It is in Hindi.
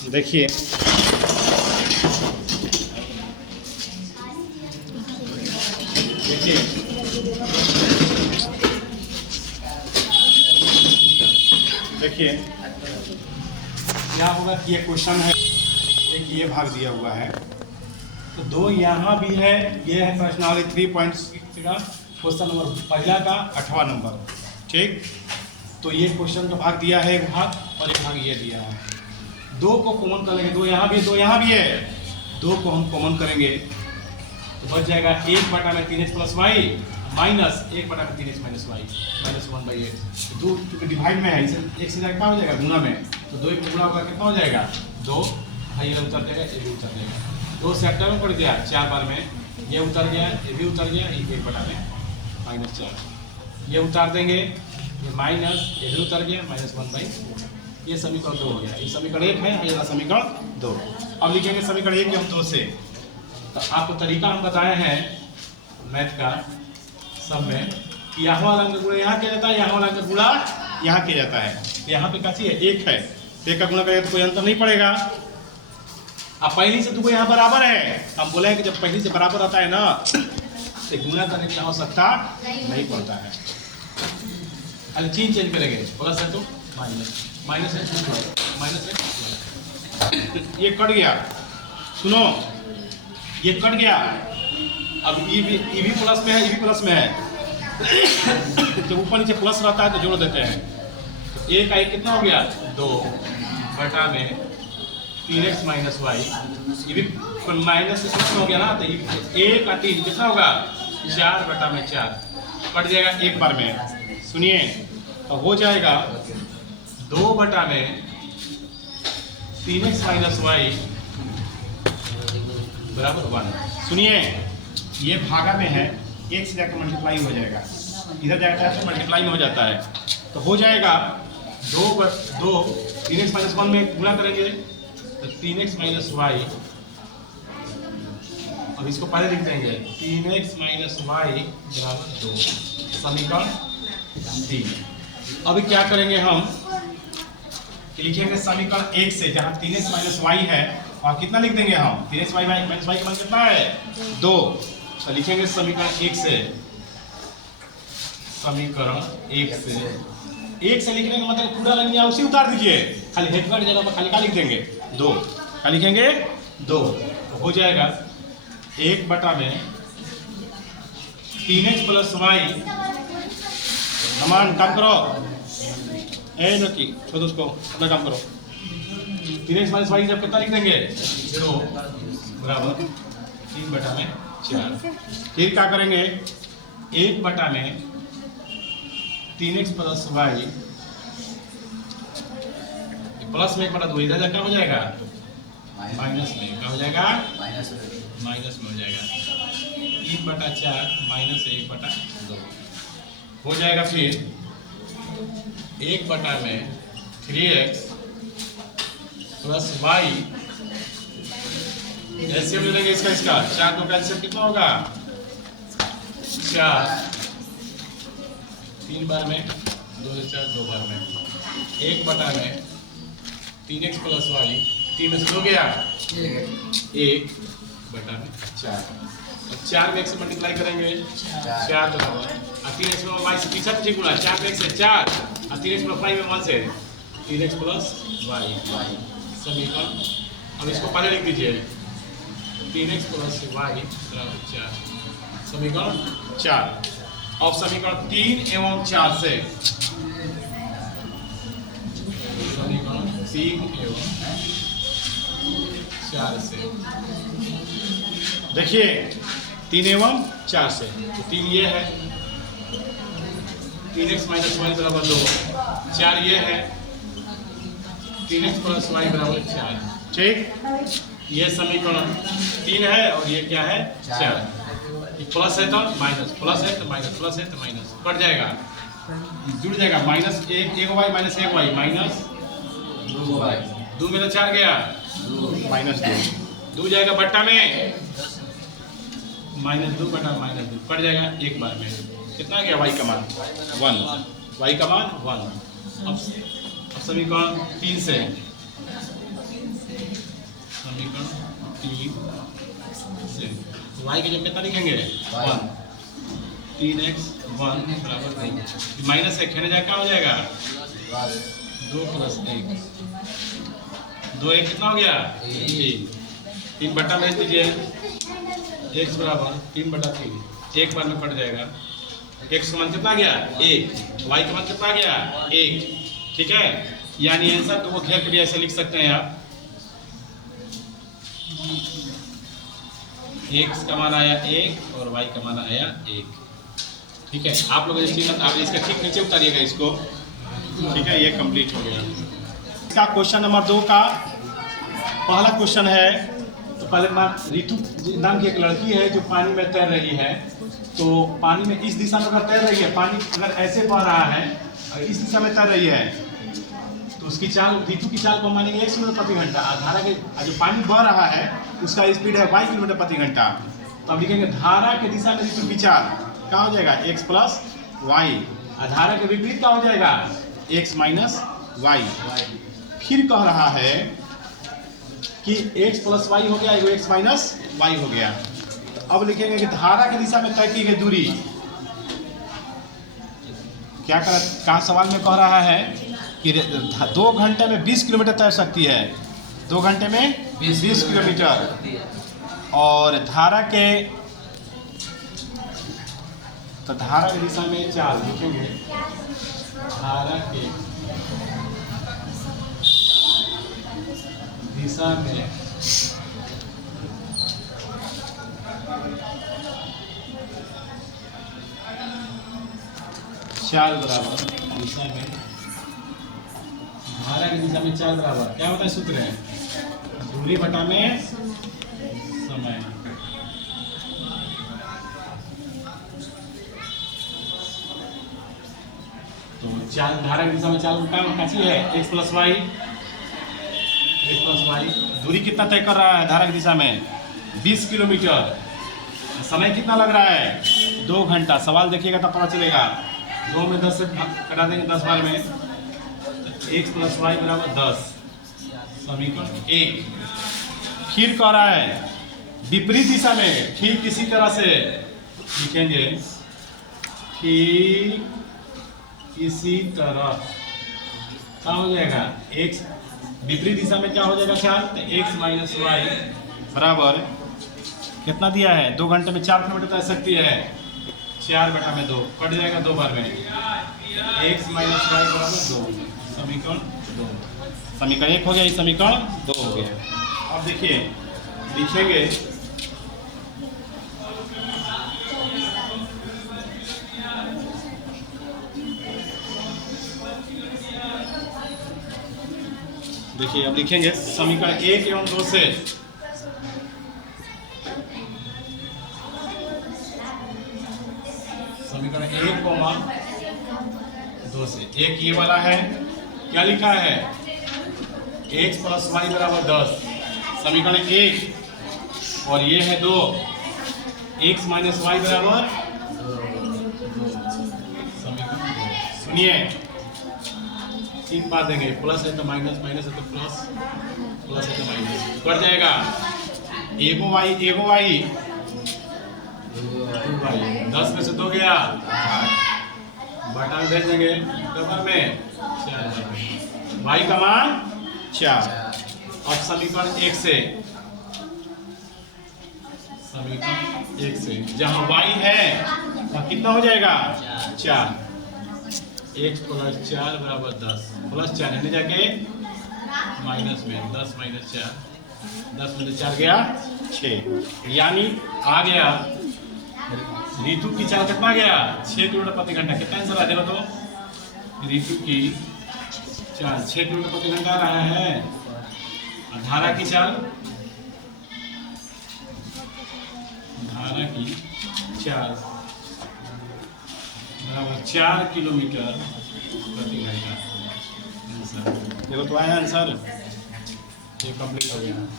देखिए देखिए देखिए क्या होगा कि ये क्वेश्चन है, एक ये भाग दिया हुआ है, तो दो यहाँ भी है, ये है प्रश्नावली 3.6 का क्वेश्चन नंबर पहला का 8वां नंबर। ठीक, तो ये क्वेश्चन का भाग दिया है, एक भाग और एक भाग ये दिया है। दो को कॉमन कर लेंगे, दो यहाँ भी है, दो यहाँ भी है, दो को हम कॉमन करेंगे तो बच जाएगा 1 में 3x प्लस वाई माइनस 1 में 3x minus Y minus 1/x। दो क्योंकि डिवाइड में है, इसे एक से कितना हो जाएगा गुना में, तो 2 एक गुना होगा कितना हो जाएगा 2, ये उतर जाएगा, ये भी उतर जाएगा, 2 से 8 में पड़ गया 4 बार में, ये उतर गया, ये भी उतर गया, 1 में -4 ये उतार देंगे, ये माइनस ये भी उतर गया -1/4। ये समीकरण 2 हो गया। ये समीकरण 1 है, ये समीकरण 2। अब लिखेंगे समीकरण 1 हम 2 से। तो आपको तरीका हम बताए हैं मैथ का सब में कि यहाँ वाला अंक गुणा यहाँ किया जाता है, यहाँ वाला अंक गुणा यहाँ किया जाता है। तो यहाँ पे क्या चाहिए 1 है, 1 का गुणा करें तो कोई अंतर नहीं पड़ेगा। अब पहली से दो यहाँ बराबर है, हम बोले कि जब पहली से बराबर आता है ना तो गुणा करने की आवश्यकता नहीं पड़ता है। अरे चीज चेंज करेंगे, प्लस है तो माइनस, माइनस है माइनस है, ये कट गया, सुनो ये कट गया। अब ई भी प्लस में है, ई भी प्लस में है तो ऊपर नीचे प्लस रहता है तो जोड़ देते हैं। तो एक का एक कितना हो गया 2 बटा में 3x माइनस वाई, ये भी माइनस से प्लस हो गया ना, तो 1 का 3 कितना होगा 4 बटा में 4 कट जाएगा 1 बार में। सुनिए तो हो जाएगा 2 बटा में 3x माइनस वाई बराबर 1। सुनिए ये भागा में है, 1 से जाकर मल्टीप्लाई हो जाएगा, इधर जाकर तो मल्टीप्लाई में हो जाता है, तो हो जाएगा 2 3x माइनस 1 में गुणा करेंगे तो 3x माइनस वाई, अब इसको पहले लिख देंगे 3x माइनस वाई बराबर 2, समीकरण 3। अभी क्या करेंगे हम, लिखेंगे समीकरण 1 से, जहाँ 3x माइनस वाई है और कितना लिख देंगे हम 3x माइनस वाई का मान कितना है 2, तो लिखेंगे समीकरण 1 से, समीकरण 1 से लिखने का मतलब पूरा लाइन उसी उतार दीजिए, खाली हेड की जगह पर खाली क्या लिख देंगे 2, क्या लिखेंगे 2, तो हो जाएगा 1 बटा में 3x प्लस वाई, समान काम करो ए नकी छोड़ उसको, अपना काम करो। 3x माइनस वाई जब कितना लिख देंगे 0 बराबर 3 बटा में 4। फिर क्या करेंगे 1 बटा में 3x प्लस वाई, प्लस में 1 बटा 2 इधर क्या हो जाएगा माइनस में, क्या हो जाएगा माइनस में हो जाएगा 3 बटा 4 माइनस 1 बटा 2 हो जाएगा। फिर 1 बटा में 3x प्लस वाई, एलसीएम ले लेंगे इसका 4 2 का एलसीएम कितना होगा 4, 3 बार में 2 से 4 2 बार में 1 बटा में 3x प्लस वाई, 3 में से 2 गया 1 बटा में 4, और 4 में 1 से मल्टीप्लाई करेंगे 4 बराबर, और 3x में वाई से पीछे पीछे गुणा 4 में 1 से 4 और 3x प्लस वाई में 1 से 3x प्लस वाई समीकरण। अब इसको पहले लिख दीजिए 3x प्लस वाई बराबर 4, समीकरण 4। अब समीकरण 3 एवं 4 से, समीकरण 3 एवं 4 से देखिए 3 एवं 4 से, तो 3 ये है 3x माइनस वाई बराबर 2, 4 ये है 3x प्लस वाई बराबर 4। ठीक, ये समीकरण 3 है और ये क्या है 4। प्लस है तो माइनस, प्लस है तो माइनस, प्लस है तो माइनस, कट जाएगा जुड़ जाएगा -1 y minus 1 y minus 2 y, 2 में तो 4 गया -2 जाएगा बट्टा में -2 बटा -2 कट जाएगा 1 बार में, कितना गया y का मान 1, y का मान 1। अब समीकरण 3 से 3 से y की जगह कितना लिखेंगे 1, 3x 1 बराबर 3 माइनस 1 है, क्या हो जाएगा 2 + 1, 2 1 कितना हो गया 3 बटा भेज दीजिए, x बराबर 3/3, एक बार में पड़ जाएगा। x का मान कितना गया 1, y का मान कितना गया 1, ठीक है। यानी आंसर को घेर के भी ऐसे लिख सकते हैं आप, x का मान आया 1 और y का मान आया 1, ठीक है। आप लोग आप इसका ठीक नीचे उतारिएगा इसको, ठीक है। ये कंप्लीट हो गया। इसका क्वेश्चन नंबर 2 का पहला क्वेश्चन है। तो पहले रितु नाम की एक लड़की है जो पानी में तैर रही है। तो पानी में इस दिशा में अगर तैर रही है, पानी अगर ऐसे बह रहा है और इस दिशा में तैर रही है, तो उसकी चाल, रितु की चाल को मानेंगे 1 किलोमीटर प्रति घंटा। धारा के जो पानी बह रहा है उसका स्पीड है y किलोमीटर प्रति घंटा। तो अब लिखेंगे धारा के दिशा में रितु की चाल क्या हो जाएगा x + y, और धारा के विपरीत क्या हो जाएगा x - y। फिर कह रहा है कि x + y हो गया, एगो x - y हो गया। अब लिखेंगे कि धारा की दिशा में तय की गई दूरी क्या कर, कहा सवाल में कह रहा है कि 2 घंटे में 20 किलोमीटर तैर सकती है, 2 घंटे में 20 किलोमीटर। और धारा के, तो धारा की दिशा में चाल लिखेंगे, धारा के दिशा में चाल बराबर दिशा में, धारा की दिशा में चाल बराबर क्या होता है, सूत्र है दूरी बटा में समय। तो चाल, धारा की दिशा में चाल कैसी है x + y, दूरी कितना तय कर रहा है धारा की दिशा में 20 किलोमीटर। समय कितना लग रहा है 2 घंटा। सवाल देखिएगा तब पता चलेगा। 2 में 10 से कटा देंगे 10 बार में, x + y बराबर 10, समीकरण 1। फिर कह रहा है विपरीत दिशा में, ठीक इसी तरह से लिखेंगे, ठीक इसी तरह क्या हो जाएगा x विपरीत दिशा में क्या हो जाएगा चाल, तो x - y बराबर कितना दिया है 2 घंटे में 4 किलोमीटर तैर सकती है, 4/2 कट जाएगा 2 बार में, x - y बराबर 2, समीकरण 2। समीकरण 1 हो गया, समीकरण 2 हो गया। अब देखिए लिखेंगे देखिए, अब लिखेंगे समीकरण 1 एवं 2 से समीकरण 1, 2 से। एक ये वाला है, क्या लिखा है x + y बराबर 10, समीकरण 1। और ये है 2, x - y बराबर, समीकरण 2। सुनिए 3 बार देंगे, प्लस है तो माइनस, माइनस है तो प्लस, प्लस है तो माइनस, कट जाएगा। एगो y 10 में से 2 गया, बटा में भेज देंगे डबल में 4, y का मान 4। अब समीकरण 1 से, समीकरण 1 से जहां y है वहां कितना हो जाएगा 4, x + 4 बराबर 10, +4 यानी जाके माइनस में 10 - 4, 10 में से 4 गया 6, यानी आ गया रितु की चाल कितना गया 6 किलोमीटर प्रति घंटा। कितना आंसर आ जाएगा, तो रितु की चाल 6 किलोमीटर प्रति घंटा आ रहा है। धारा की चाल, धारा की चाल बराबर 4 किलोमीटर प्रति घंटा। आंसर देखो तो आया आंसर, ये कंप्लीट हो गया।